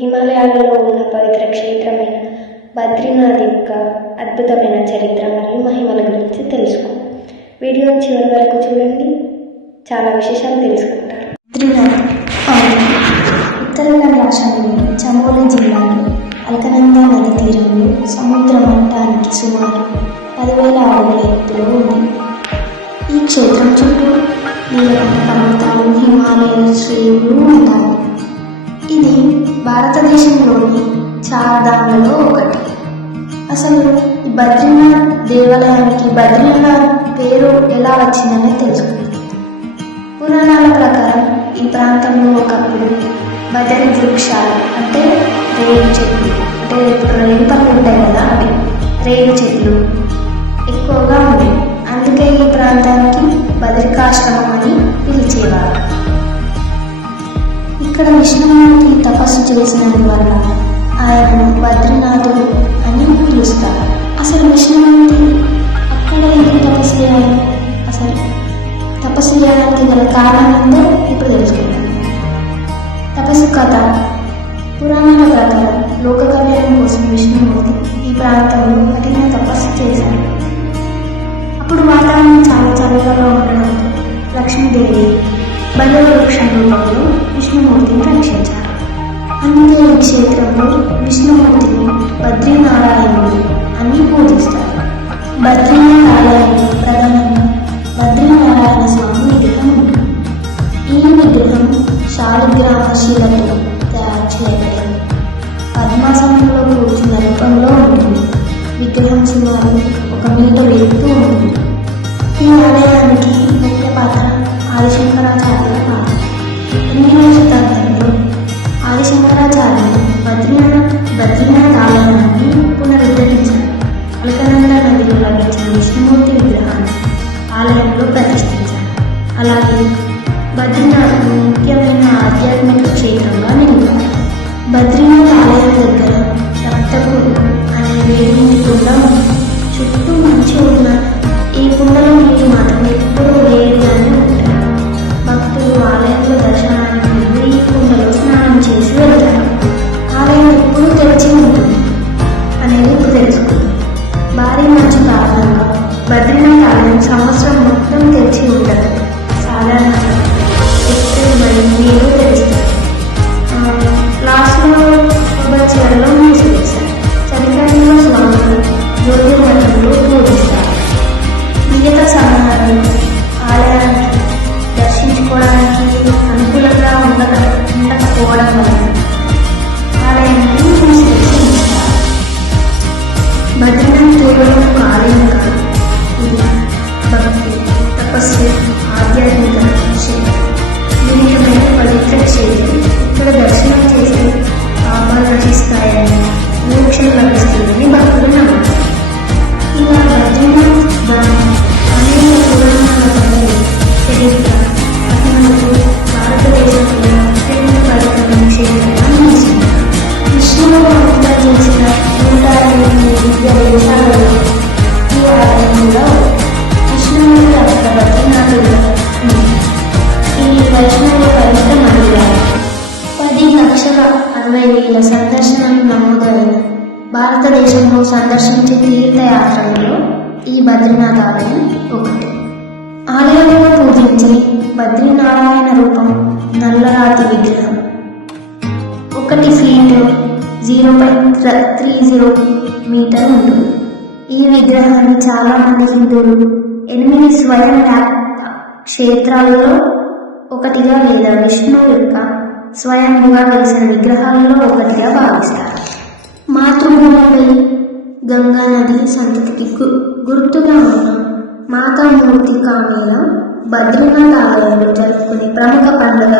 హిమాలయాలలో ఉన్న పవిత్ర క్షేత్రమైన బద్రీనాథ్ యొక్క అద్భుతమైన చరిత్ర మరియు మహిమల గురించి తెలుసుకో. వీడియో చివరి వరకు చూడండి. చాలా విశేషాలు తెలుసుకుంటారు. బద్రీనాథ్ ఉత్తరాఖండ్ రాష్ట్రంలోని చమోలి జిల్లాలో అలకనంద నది తీరంలో సముద్ర మట్టానికి సుమారు పదివేల అడుగుల ఎత్తులో ఉంది. ఈ క్షేత్రం చుట్టూ నీలం పర్వతాలు హిమాలయ శ్రీలు ఉంటాయి. ఇది భారతదేశంలోని చార్ధామ్లలో ఒకటి. అసలు ఈ బద్రీనాథ్ దేవాలయానికి బద్రీనాథ్ పేరు ఎలా వచ్చిందని తెలుసుకుంది. పురాణాల ప్రకారం ఈ ప్రాంతంలో ఒకప్పుడు బదరి వృక్షాలు అంటే రేగు చెట్లు అంటే ఇప్పుడు రేగు ఉంటాయి కదా అవి రేగు చెట్లు ఎక్కువగా ఉన్నాయి అందుకే ఈ ప్రాంతానికి బదరిక ఇక్కడ విష్ణుమూర్తి తపస్సు చేసినందువల్ల ఆయనను బద్రీనాథుడు అని పిలుస్తారు. అసలు విష్ణుమూర్తి అక్కడ ఎందుకు తపస్సు చేయాలి అసలు తపస్సు చేయడానికి గల కారణం ఏందో ఇప్పుడు తెలుసుకుందాం. తపస్సు కథ. పురాణాల ప్రకారం లోక కళ్యాణం కోసం విష్ణుమూర్తి ఈ ప్రాంతంలో కఠిన తపస్సు చేశాడు. అప్పుడు వాతావరణం చాలా చల్లగా ఉండడంతో లక్ష్మీదేవి బల వృక్షం రూపంలో విష్ణుమూర్తిని రక్షించారు అందుకే ఈ క్షేత్రంలో విష్ణుమూర్తిని బద్రీనారాయణుడు అని పూజిస్తారు బద్రీనాథ్ ప్రధానంగా బద్రీనారాయణ స్వామి విగ్రహం ఉంది ఈ విగ్రహం శాలిగ్రామ శిలతో తయారు చేయబడింది పద్మాసనంలో కూర్చున్న రూపంలో ఉంటుంది విగ్రహం సుమారు ఒక మీటర్ ఎత్తు ఉంటుంది ఈ ఆలయానికి ముఖ్య పాత్ర ఆదిశంకరాచార్య ఆదిశంకరాచార్యులు బద్రీనాథ్ బద్రీనాథ్ ఆలయాన్ని పునరుద్ధరించారు. అలకనంద నదిలో లభించిన విష్ణుమూర్తి విగ్రహాన్ని ఆలయంలో ప్రతిష్ఠించారు. అలాగే బద్రీనాథ్ ముఖ్యమైన ఆధ్యాత్మిక క్షేత్రంగా నిలిపారు బద్రీనాథ్ భద్రనాథ్ కేవలం ఒక ఆలయం భారతదేశంలో సందర్శించే తీర్థయాత్రలలో ఈ బద్రీనాథ్ ఆలయం ఒకటి. ఆలయంలో పూజించే బద్రీనారాయణ రూపం నల్లరాతి విగ్రహం. ఒకటి feet zero point three zero metre ఉంటుంది. ఈ విగ్రహాన్ని చాలా మంది హిందువులు ఎనిమిది స్వయం వ్యాప్త క్షేత్రాలలో ఒకటిగా లేదా విష్ణువు యొక్క స్వయంగా వెలిసిన విగ్రహాలలో ఒకటిగా భావిస్తారు. మాతృభూమిపై గంగా నది సంతతికి గు- గుర్తుగా ఉన్న మాతామూర్తి కామేల బద్రీనాథ్ ఆలయంలో జరుపుకునే ప్రముఖ పండుగ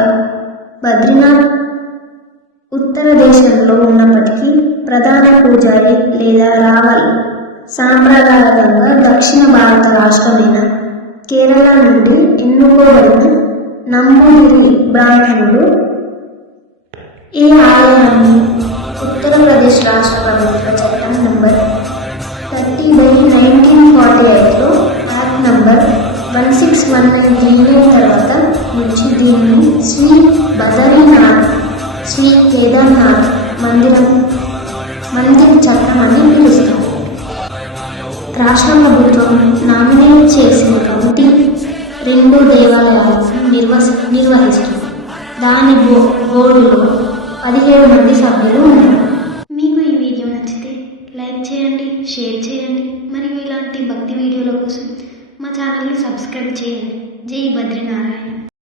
బద్రీనాథ్ ఉత్తర దేశంలో ఉన్నప్పటికీ ప్రధాన పూజారి లేదా రావల్ సాంప్రదాయకంగా దక్షిణ భారత రాష్ట్రమైన కేరళ నుండి ఎన్నుకోబడిన నంబూదిరి బ్రాహ్మణుడు ఈ ఆలయాన్ని ఆంధ్రప్రదేశ్ రాష్ట్ర ప్రభుత్వ చట్టం number thirty by nineteen forty ఎయిట్లో act number one six one nine zero తర్వాత నుంచి దీన్ని శ్రీ బదరీనాథ్ శ్రీ కేదార్నాథ్ మందిరం మందిర చట్టం అని పిలుస్తారు. రాష్ట్ర ప్రభుత్వం నామినేట్ చేసిన కమిటీ రెండు దేవాలయాలను నిర్వహి నిర్వహిస్తుంది. దాని బో బోర్డులో పదిహేడు మంది సభ్యులు ఉన్నారు మీకు ఈ వీడియో నచ్చితే లైక్ చేయండి షేర్ చేయండి. మరియు ఇలాంటి భక్తి వీడియోల కోసం మా ఛానల్ని సబ్స్క్రైబ్ చేయండి. జై బద్రీనారాయణ